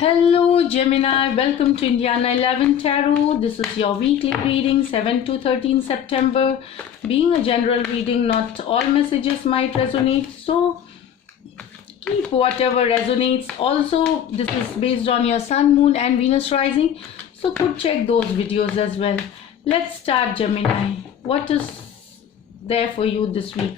Hello Gemini, welcome to Indiana 11 Tarot. This is your weekly reading 7 to 13 September. Being a general reading, not all messages might resonate, so keep whatever resonates. Also, this is based on your Sun, Moon and Venus rising, so could check those videos as well. Let's start, Gemini. What is there for you this week?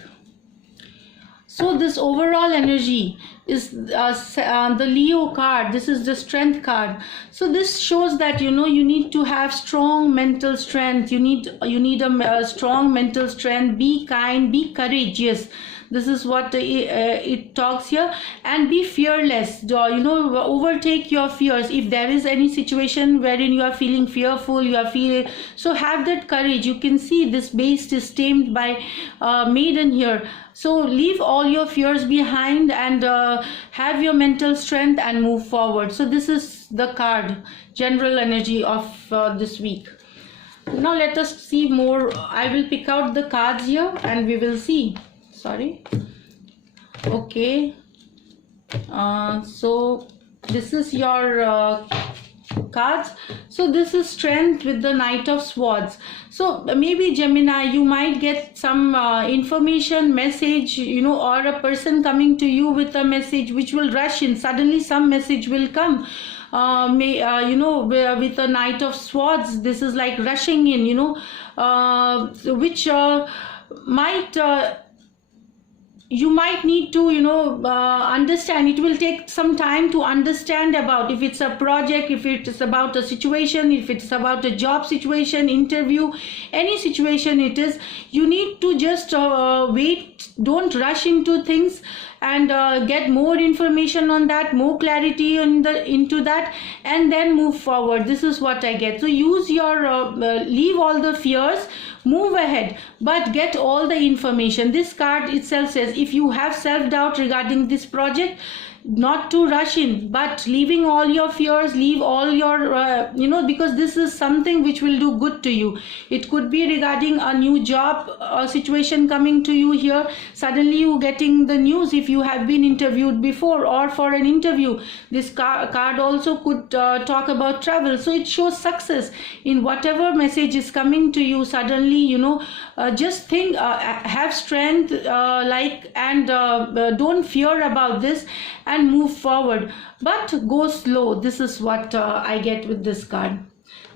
So this overall energy is the Leo card. This is the strength card. So this shows that you need to have strong mental strength. You need a strong mental strength. Be kind, be courageous. This is what it talks here. And be fearless. Overtake your fears. If there is any situation wherein you are feeling fearful, so have that courage. You can see this beast is tamed by maiden here. So leave all your fears behind and have your mental strength and move forward. So this is the card, general energy of this week. Now let us see more. I will pick out the cards here and we will see. Sorry. Okay. So this is your cards. So this is strength with the Knight of Swords. So maybe Gemini, you might get some information, message, or a person coming to you with a message which will rush in. Suddenly some message will come. With the Knight of Swords, this is like rushing in, which might you might need to understand. It will take some time to understand about if it's a project, if it's about a situation, if it's about a job situation, interview, any situation it is. You need to just wait. Don't rush into things and get more information on that, more clarity into that, and then move forward. This is what I get. So use your leave all the fears, move ahead, but get all the information. This card itself says if you have self-doubt regarding this project, not to rush in, but leaving all your fears, leave all your because this is something which will do good to you. It could be regarding a new job situation coming to you here. Suddenly you getting the news if you have been interviewed before or for an interview. This card also could talk about travel. So it shows success in whatever message is coming to you. Suddenly just think, have strength, and don't fear about this and move forward, but go slow. This is what I get with this card.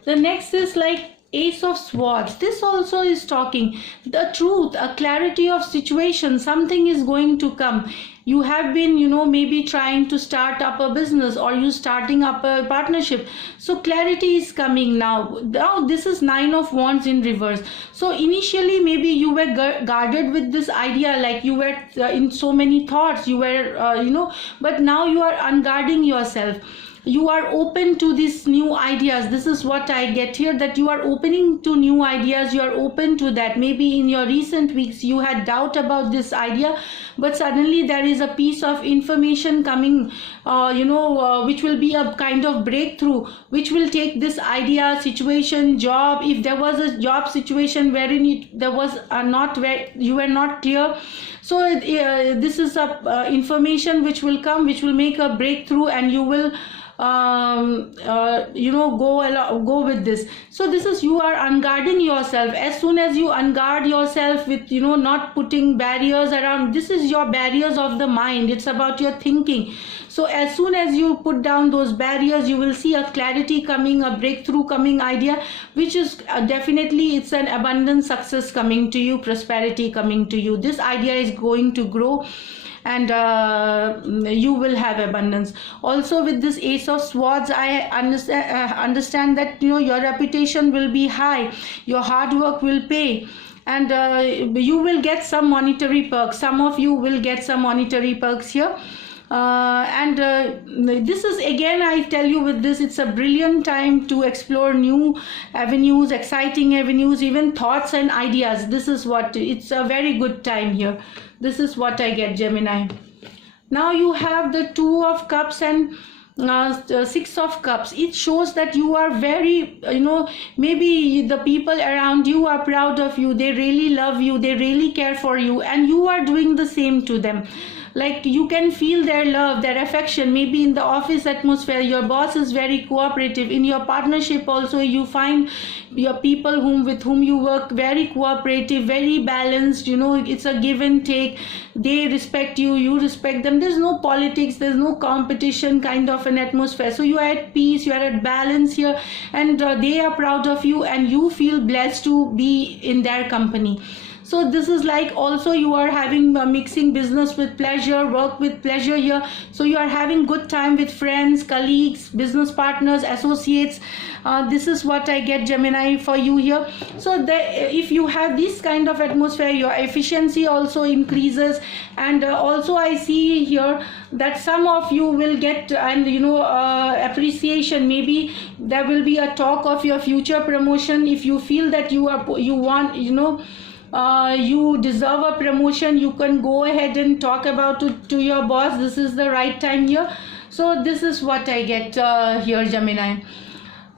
The next is like Ace of Swords. This also is talking the truth, a clarity of situation. Something is going to come. You have been maybe trying to start up a business, or you starting up a partnership. So clarity is coming now. This is Nine of Wands in reverse. So initially maybe you were guarded with this idea, like you were in so many thoughts, you were but now you are unguarding yourself. You are open to these new ideas. This is what I get here, that you are opening to new ideas. You are open to that. Maybe in your recent weeks you had doubt about this idea, but suddenly there is a piece of information coming, which will be a kind of breakthrough, which will take this idea, situation, job. If there was a job situation wherein there was not, where you were not clear, so this is a information which will come, which will make a breakthrough, and you will go with this. So this is, you are unguarding yourself. As soon as you unguard yourself with not putting barriers around, this is your barriers of the mind. It's about your thinking. So as soon as you put down those barriers, you will see a clarity coming, a breakthrough coming idea, which is definitely, it's an abundant success coming to you, prosperity coming to you. This idea is going to grow, and you will have abundance. Also with this Ace of Swords, I understand that your reputation will be high, your hard work will pay, and you will get some monetary perks. Some of you will get some monetary perks here. This is, again, I tell you, with this, it's a brilliant time to explore new avenues, exciting avenues, even thoughts and ideas. This is what, it's a very good time here. This is what I get, Gemini. Now you have the Two of Cups and Six of Cups. It shows that you are very, maybe the people around you are proud of you. They really love you. They really care for you, and you are doing the same to them. like you can feel their love, their affection. Maybe in the office atmosphere your boss is very cooperative. In your partnership also you find your people with whom you work very cooperative, very balanced, it's a give and take. They respect you, you respect them. There's no politics, there's no competition kind of an atmosphere. So you are at peace, you are at balance here, and they are proud of you and you feel blessed to be in their company. So this is like also you are having mixing business with pleasure, work with pleasure here. So you are having good time with friends, colleagues, business partners, associates. This is what I get, Gemini, for you here. So if you have this kind of atmosphere, your efficiency also increases. And also I see here that some of you will get appreciation. Maybe there will be a talk of your future promotion. If you feel that you want, you deserve a promotion, you can go ahead and talk about it to your boss. This is the right time here. So this is what I get here, Gemini.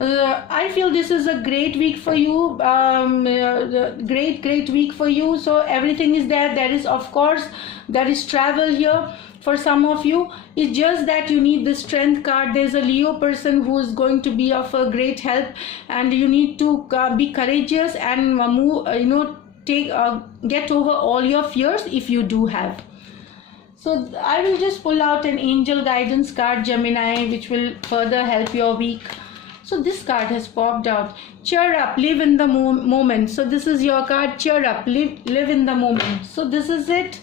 I feel this is a great week for you, great week for you. So everything is there. There is, of course, there is travel here for some of you. It's just that you need the strength card. There's a Leo person who is going to be of a great help, and you need to be courageous and move, get over all your fears if you do have. So I will just pull out an angel guidance card, Gemini, which will further help your week. So this card has popped out. Cheer up, live in the moment. So this is your card. Cheer up, live in the moment. So this is it.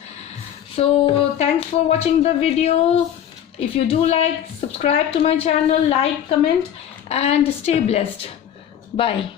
So thanks for watching the video. If you do like, subscribe to my channel, like, comment, and stay blessed. Bye.